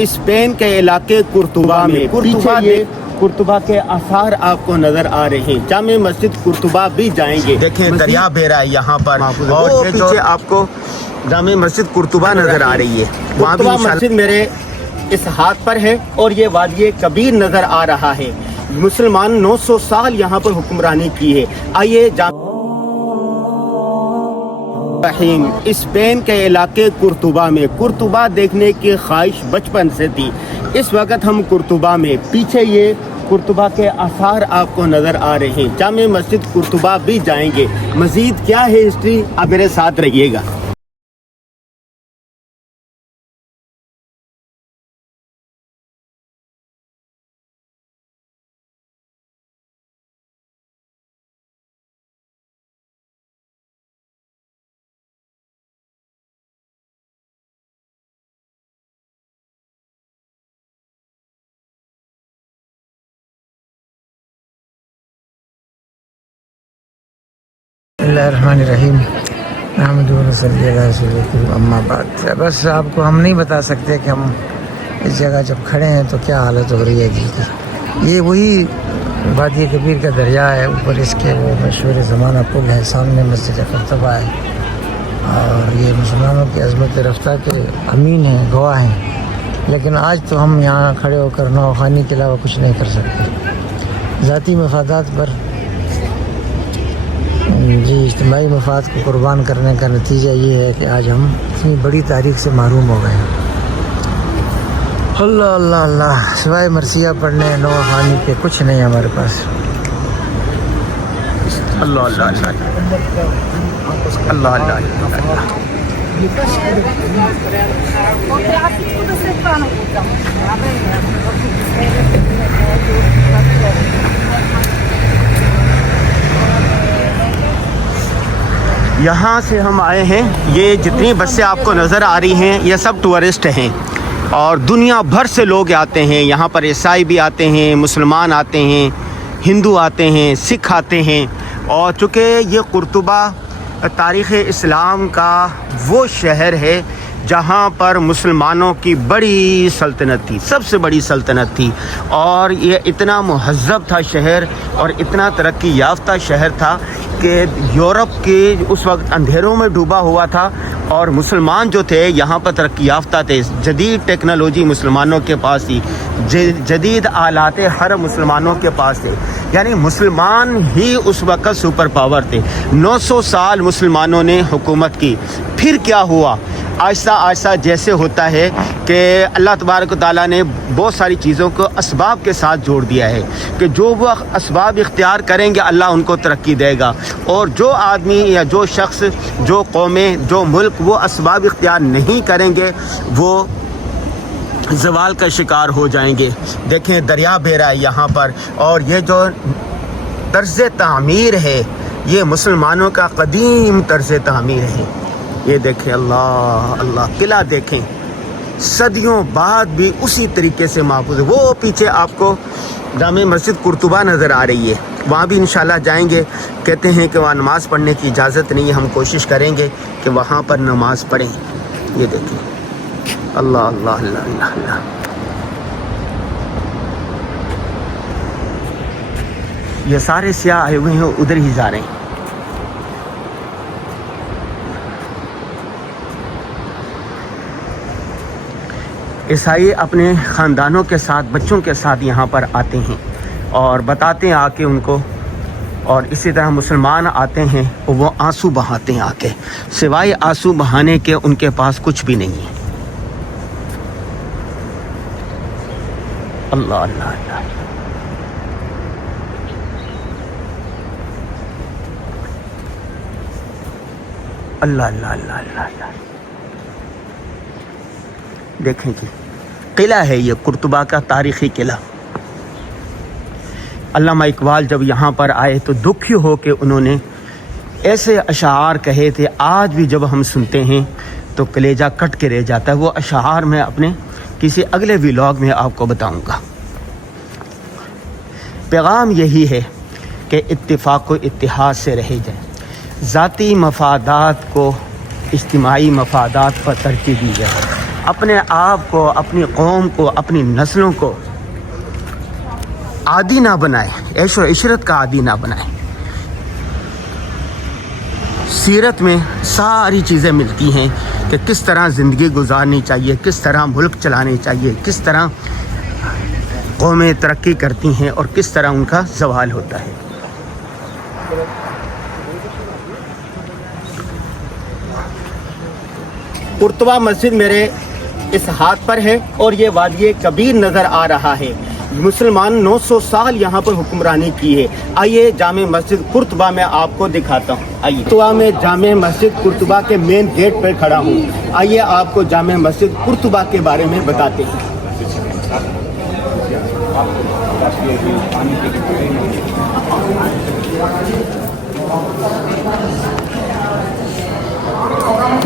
Spain के इलाके कुर्तुबा में पीछे ये कुर्तुबा के आसार आपको नजर आ रहे हैं। जामे मस्जिद कुर्तुबा भी जाएंगे। देखें दरिया बह रहा है यहाँ पर और पीछे आपको जामे मस्जिद कुर्तुबा नजर आ रही है। वहाँ भी मस्जिद मेरे इस हाथ पर है और ये वादिये कबीर नजर आ रहा है। मुसलमान 900 साल यहाँ पर हुक्मरानी की है। आइए स्पेन के इलाके कुर्तुबा में कुर्तुबा देखने की ख्वाहिश बचपन से थी। इस वक्त हम कुर्तुबा में पीछे ये कुर्तुबा के आसार आपको नजर आ रहे हैं। जामे मस्जिद कुर्तुबा भी जाएंगे। मजीद क्या है हिस्ट्री, आप मेरे साथ रहिएगा। बिस्मिल्लाहिर्रहमानिर्रहीम अम्मा बाद। बस आपको हम नहीं बता सकते कि हम इस जगह जब खड़े हैं तो क्या हालत हो रही है दिल की। ये वही वादी कबीर का दरिया है, ऊपर इसके वो मशहूर ज़माना पुल है, सामने मस्जिद कुर्तुबा है और ये मुसलमानों की अज़मत रफ्ता के अमीन हैं, गवाह हैं। लेकिन आज तो हम यहाँ खड़े होकर नौखानी के अलावा कुछ नहीं कर सकते। ज़ाती मफादात पर जी इज्तिमाई मफाद को कुर्बान करने का नतीजा ये है कि आज हम इतनी बड़ी तारीख से महरूम हो गए हैं। अल्लाह अल्लाह अल्लाह, सिवाय मरसिया पढ़ने नौ खानी के कुछ नहीं है हमारे पास। अल्लाह अल्लाह अल्लाह अल्लाह अल्लाह। यहाँ से हम आए हैं। ये जितनी बसें आपको नज़र आ रही हैं ये सब टूरिस्ट हैं और दुनिया भर से लोग आते हैं यहाँ पर। ईसाई भी आते हैं, मुसलमान आते हैं, हिंदू आते हैं, सिख आते हैं। और चूँकि ये कुर्तुबा तारीख़ इस्लाम का वो शहर है जहाँ पर मुसलमानों की बड़ी सल्तनत थी, सबसे बड़ी सल्तनत थी। और ये इतना मुहज़्ज़ब था शहर और इतना तरक्की याफ्ता शहर था कि यूरोप के उस वक्त अंधेरों में डूबा हुआ था और मुसलमान जो थे यहाँ पर तरक्की याफ्ता थे। जदीद टेक्नोलॉजी मुसलमानों के पास थी, जदीद आलात हर मुसलमानों के पास थे। यानी मुसलमान ही उस वक्त सुपर पावर थे। 900 साल मुसलमानों ने हुकूमत की। फिर क्या हुआ, आहिस्ता आहिस्ता जैसे होता है कि अल्लाह तबारक व तआला ने बहुत सारी चीज़ों को असबाब के साथ जोड़ दिया है कि जो वो असबाब इख्तियार करेंगे अल्लाह उनको तरक्की देगा। और जो आदमी या जो शख्स, जो कौमें, जो मुल्क वो असबाब इख्तियार नहीं करेंगे वो ज़वाल का शिकार हो जाएंगे। देखें दरिया बह रहा है यहाँ पर और ये जो तर्ज़ तामीर है ये मुसलमानों का कदीम तर्ज़ तामीर है। ये देखें, अल्लाह अल्लाह, किला देखें, सदियों बाद भी उसी तरीके से महफूज है। वो पीछे आपको जामे मस्जिद कुर्तुबा नज़र आ रही है, वहाँ भी इंशाल्लाह जाएंगे। कहते हैं कि वहाँ नमाज़ पढ़ने की इजाज़त नहीं है, हम कोशिश करेंगे कि वहाँ पर नमाज़ पढ़ें। ये देखें, अल्लाह अल्लाह अल्लाह अल्लाह अल्लाह। ये सारे सियाह आए हुए हैं, उधर ही जा रहे हैं। ईसाई अपने ख़ानदानों के साथ, बच्चों के साथ यहाँ पर आते हैं और बताते हैं आके उनको। और इसी तरह मुसलमान आते हैं और वो आंसू बहाते हैं आके, सिवाय आंसू बहाने के उनके पास कुछ भी नहीं है। अल्लाह अल्लाह अल्लाह। अल्लाह अल्लाह अल्लाह अल्लाह। देखें जी, किला है ये कुर्तुबा का तारीख़ी किला। अल्लामा इकबाल जब यहाँ पर आए तो दुखी हो के उन्होंने ऐसे अशार कहे थे, आज भी जब हम सुनते हैं तो कलेजा कट के रह जाता है। वो अशार मैं अपने किसी अगले व्लॉग में आपको बताऊंगा। पैगाम यही है कि इत्तिफाक व इत्तिहाद से रहे जाए, ज़ाती मफादात को इज्तिमाई मफादात पर तरजीह दी जाए। अपने आप को, अपनी कौम को, अपनी नस्लों को आदी ना बनाए, ऐश और इशरत का आदी ना बनाए। सीरत में सारी चीज़ें मिलती हैं कि किस तरह ज़िंदगी गुजारनी चाहिए, किस तरह मुल्क चलाने चाहिए, किस तरह कौमें तरक्की करती हैं और किस तरह उनका ज़वाल होता है। कुर्तबा मस्जिद मेरे इस हाथ पर है और ये वादी कबीर नज़र आ रहा है। मुसलमान 900 साल यहाँ पर हुक्मरानी की है। आइए जामे मस्जिद कुर्तबा में आपको दिखाता हूँ। आइए कुर्तबा में जामे मस्जिद कुर्तबा के मेन गेट पर खड़ा हूँ। आइए आपको जामे मस्जिद कुर्तबा के बारे में बताते हैं।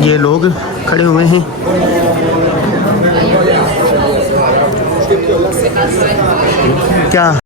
ये लोग खड़े हुए हैं। क्या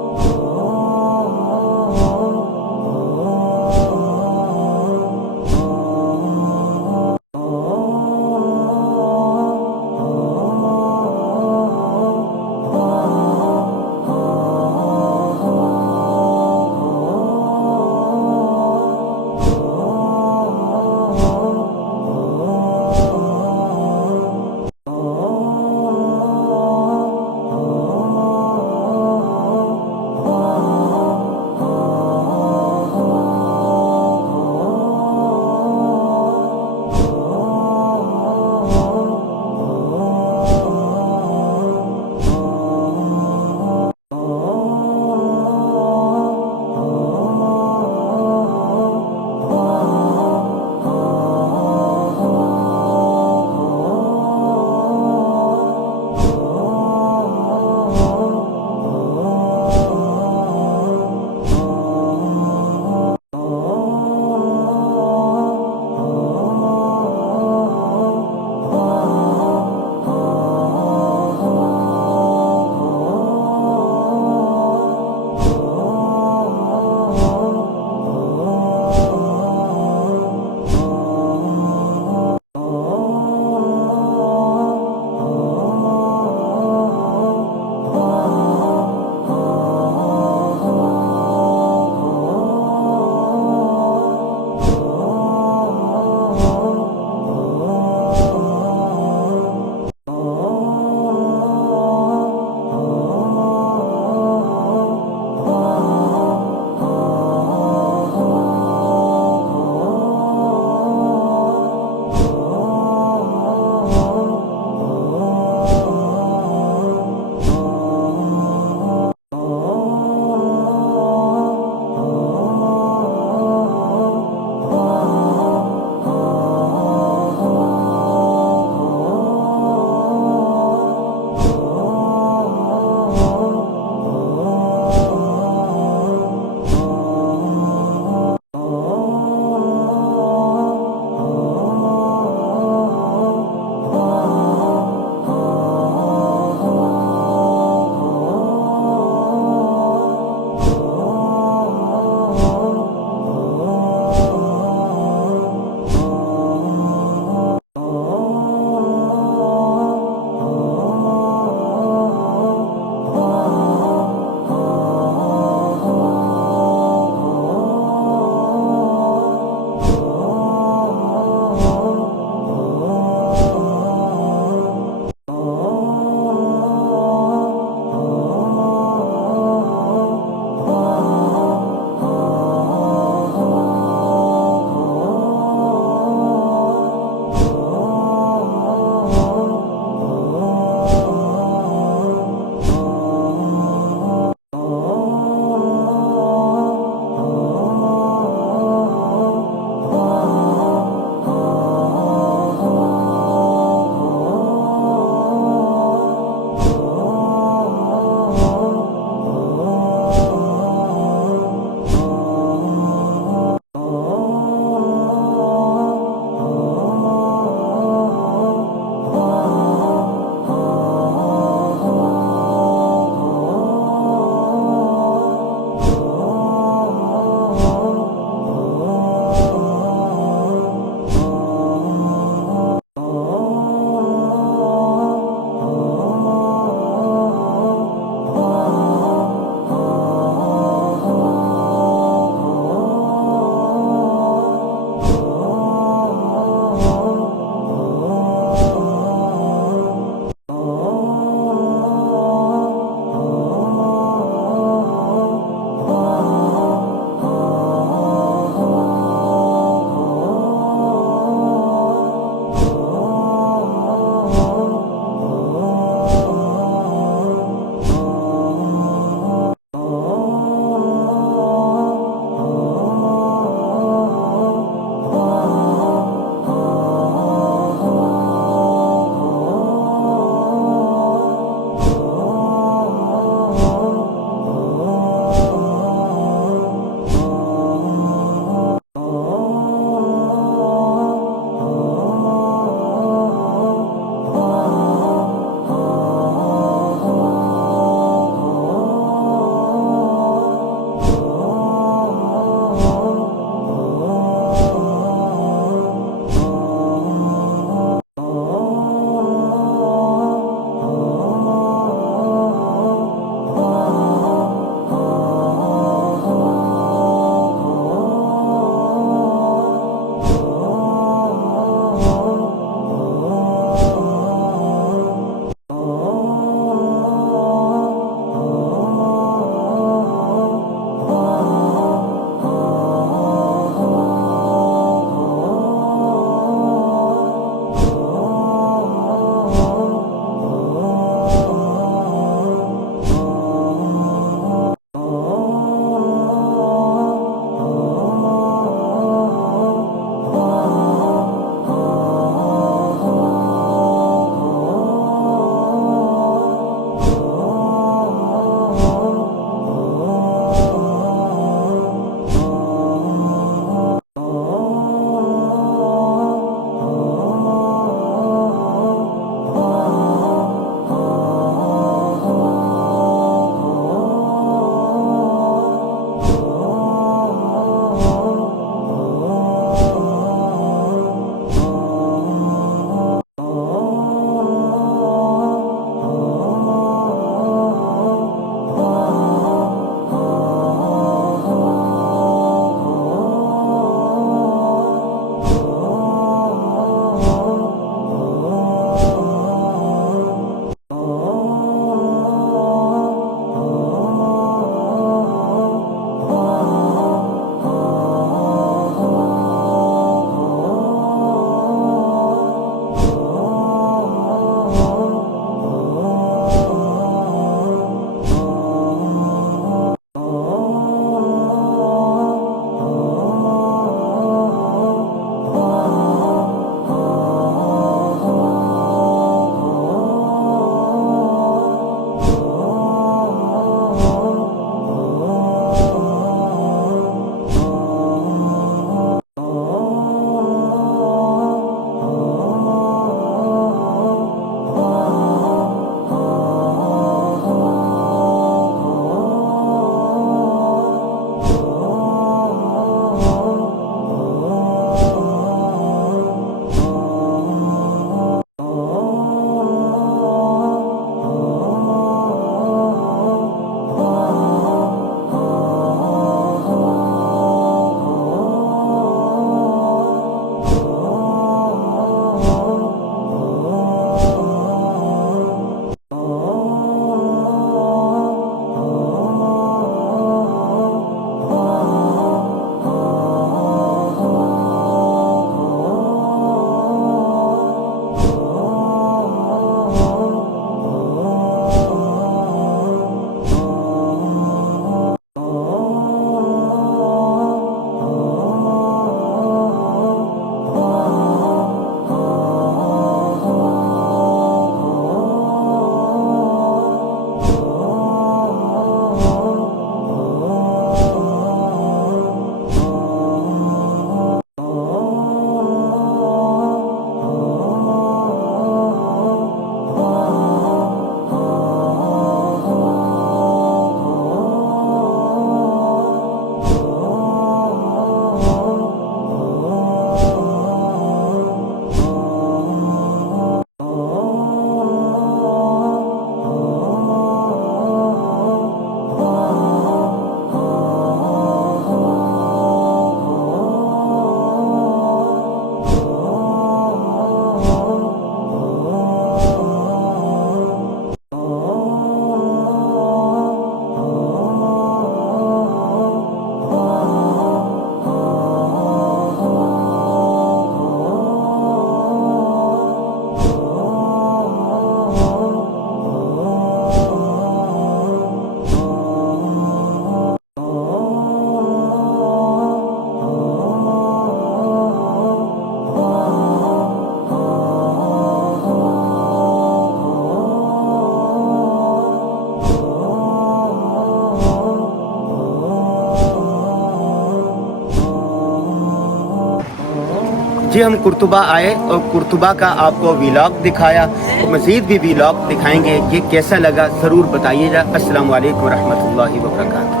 जी हम कुर्तुबा आए और कुर्तुबा का आपको व्लॉग दिखाया, मज़ीद भी व्लॉग दिखाएंगे। ये कैसा लगा ज़रूर बताइएगा। अस्सलामु अलैकुम व रहमतुल्लाहि व बरकातहू।